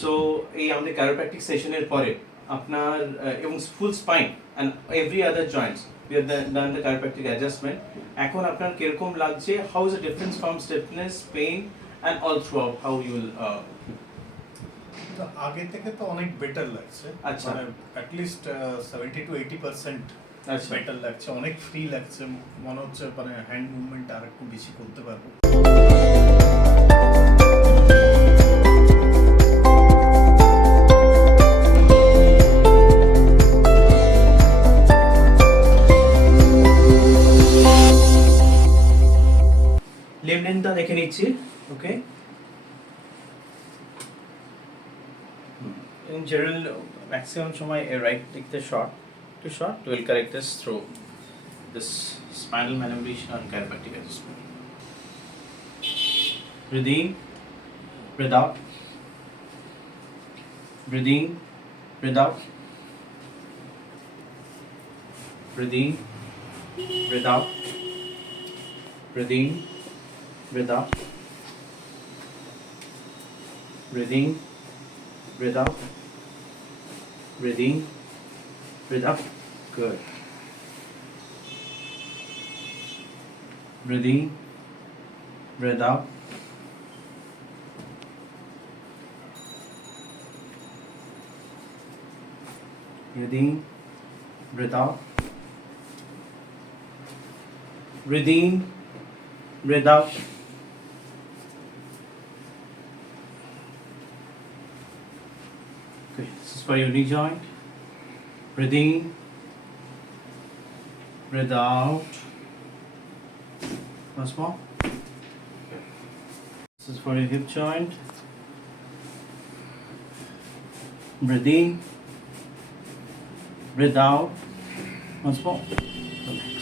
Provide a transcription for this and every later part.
সো এই আমাদের chiropractic সেশনের পরে আপনার এবং full spine and every other joints we have done the chiropractic adjustment. এখন আপনার কিরকম লাগছে? How is the difference from stiffness, pain and all throughout? How you will আগে থেকে তো অনেক বেটার লাগছে, আচ্ছা মানে অ্যাট লিস্ট 70 to 80% আচ্ছা বেটার লাগছে, অনেক ফ্রি লাগছে, মনে হচ্ছে মানে হ্যান্ড মুভমেন্ট আর একটু বেশি করতে পারবো। লেমনেনটা দেখে নিচ্ছি। ওকে, in general maximum সময় রাইট দিকতে short will correct this through this spinal manipulation and chiropractic adjustment. Breathe in, breathe out, breathe in, breathe out, breathe in, breathe out, breathe in, breathe out, breathe in, breathe out, breathe in, breathe out. Good. Breathe in, breathe out. Breathe in, breathe out. Breathe in, breathe out. Okay, this is for your knee joint. Breathe in, breathe out. Once more. This is for your hip joint. Breathe in, breathe out. Once more. Relax.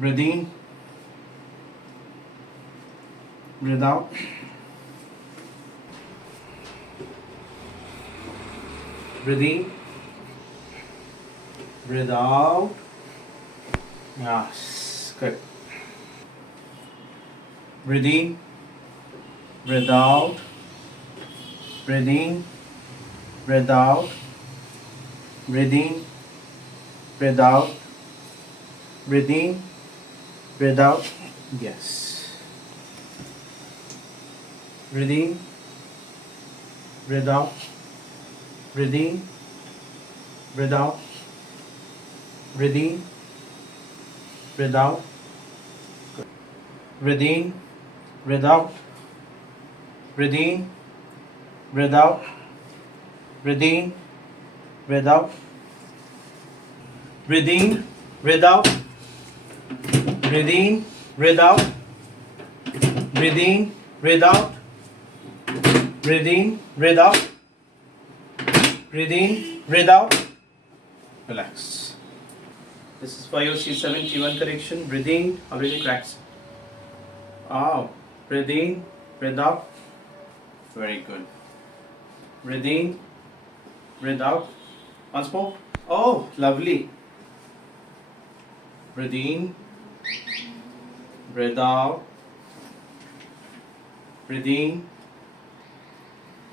Breathe in, breathe out. Breathe in, breathe out. Yes, good. Breathe in, breathe out. Breathe in, breathe out. Breathe in, breathe out. Breathe in, breathe out. Yes. Breathe in, breathe out. Breathe in, breathe out. Breathe in, breathe out. Breathe in, breathe out. Breathe in, breathe out. Breathe in, breathe out. Breathe in, breathe out. Breathe in, breathe out. Breathe in, breathe out. Breathe in, breathe out. Breathe in, breathe out. Relax. This is for your C7T1 correction. Breathe in, already cracks. Oh, breathe in, breathe out. Very good. Breathe in, breathe out. Once more. Oh, lovely. Breathe in, breathe out. Breathe in,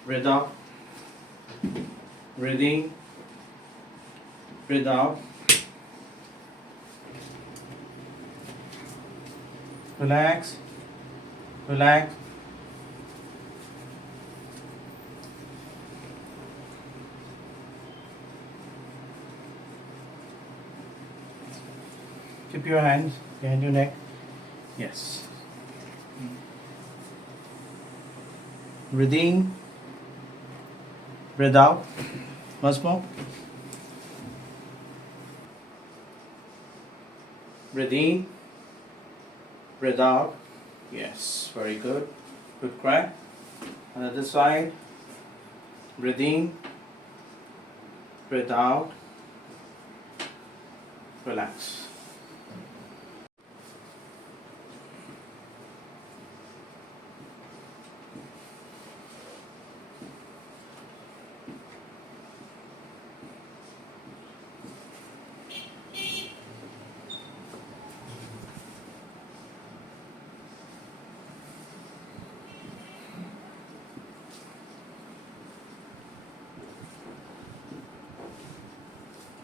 breathe out. Breathe in, breathe out. Relax, relax. Keep your hands behind your neck. Yes. Breathe in, breathe out. Once more. Breathe in, breathe out. Yes, very good. Good crack. Another side. Breathe in, breathe out. Relax.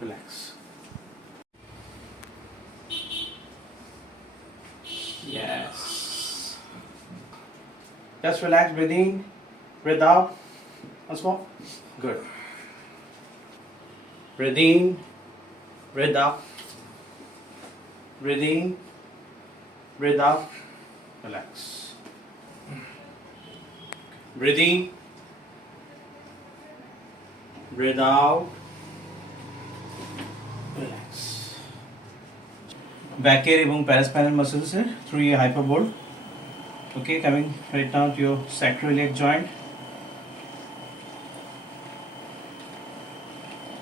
relax. Yes. Just relax, breathe in, breathe out. Once more. Good. Breathe in, breathe out. Breathe in, breathe out. Relax. Breathe in, breathe out. Relax. Back ear এবং paraspinal muscles through your hyperboard. Okay, coming right now to your sacroiliac joint.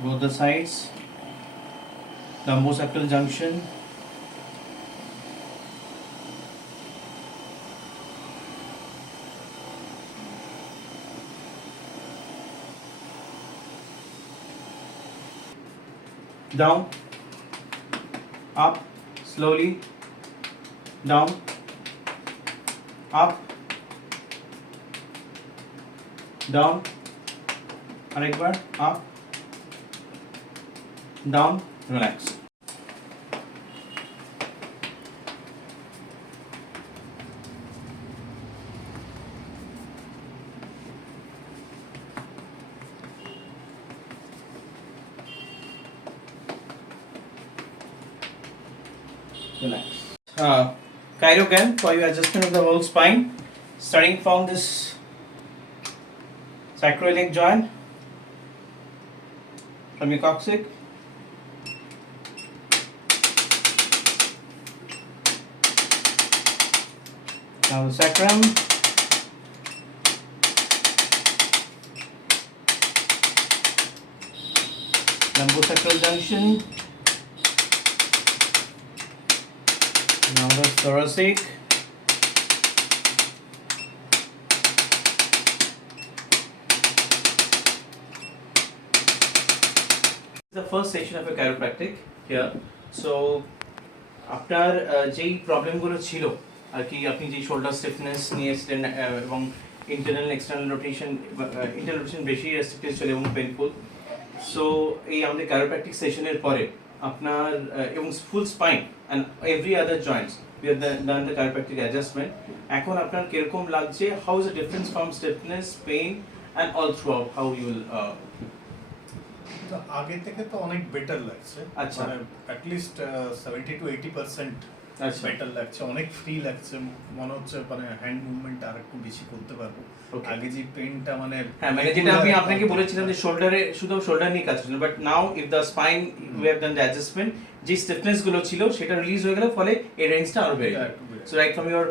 Both the sides. Lumbosacral junction. Down, up, slowly, down, up, down, and एक बार up, down, relax. Relax. Chiro again for your adjustment of the whole spine, starting from this sacroiliac joint, from your coccyx, now the sacrum, lumbosacral junction. Now the thoracic, the first session of a chiropractic here. So আপনার যেই প্রবলেমগুলো ছিল আর কি, আপনি যেই shoulder stiffness নিয়েছিলেন এবং internal external rotation, internal rotation বেশি রেস্ট্রিক্টেড ছিল এবং পেনফুল। সো এই আমাদের chiropractic সেশনের পরে আপনার এবং full spine and every other joints we have done the chiropractic adjustment. এখন আপনার কিরকম লাগছে? How is the difference from stiffness, pain and all throughout? How you will আগে থেকে তো অনেক বেটার লাগছে, আচ্ছা, মানে অ্যাট লিস্ট 70 to 80% আচ্ছা বেটার লাগছে, অনেক ফ্রি লাগছে, মনে হচ্ছে মানে হ্যান্ড মুভমেন্ট আর একটু বেশি করতে পারবো। আগে যে পেইনটা মানে হ্যাঁ, মানে যেটা আমি আপনাকে বলেছিলাম যে শোল্ডারে শুধু শোল্ডার নিয়ে কাজ করছিল, but now if the spine we have done the adjustment, যে স্টিফনেস গুলো ছিল সেটা রিলিজ হয়ে গেল, ফলে এই রেঞ্জটা আরো বেড়ে গেল। So right from your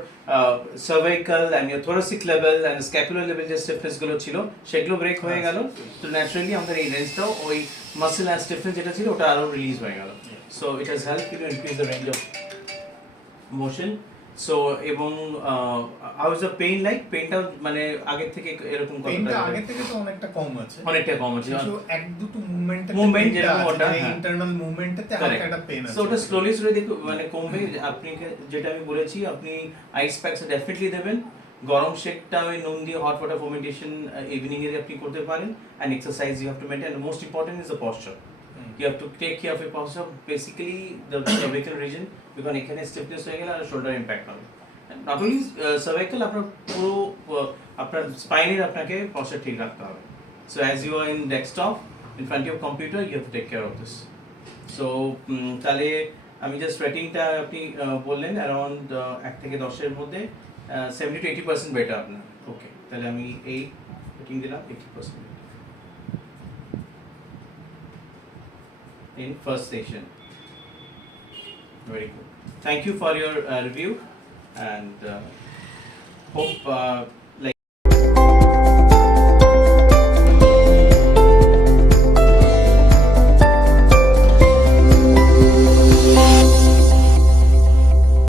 cervical and your thoracic level and scapular level যে স্টিফনেস গুলো ছিল সেগুলো ব্রেক হয়ে গেল। তো ন্যাচারালি আমাদের এই রেঞ্জটাও ওই মাসল এন্ড স্টিফনেস যেটা ছিল ওটা আরো রিলিজ হয়ে গেল। So it has help to increase the range of motion. So এবং how is the pain like? পেইনটা মানে আগের থেকে এরকম কতটা? পেইনটা আগের থেকে তো অনেকটা কম আছে, অনেকটা কম আছে, কিছু এক দুটো মুভমেন্ট যেরকম ওটা ইন্টারনাল মুভমেন্টে হালকা একটা পেইন আছে, সো ওটা স্লোলি দেখো মানে কমবে। আপনি যেটা আমি বলেছি, আপনি আইস প্যাকস ডেফিনেটলি দেবেন, গরম শেকটা ওই নুন দিয়ে হট ওয়াটার ফর্মেন্টেশন ইভিনিং এর আপনি করতে পারেন, and exercise you have to maintain. The most important is the posture. You have to take care of your posture, basically the cervical region, because এখানে stiffness হয়ে গেলে আর shoulder impact হবে। Not only cervical, আপনার পুরো আপনার স্পাইনের আপনাকে posture ঠিক রাখতে হবে। So as you are in desktop in front of your computer, you have to take care of this. So তাহলে আমি জাস্ট রেটিংটা আপনি বললেন অ্যারাউন্ড 1 থেকে 10 এর মধ্যে 70 to 80% বেটার আপনার। ওকে, তাহলে আমি এই রেটিং দিলাম 80%। In first session. Very good. Thank you for your review, and hope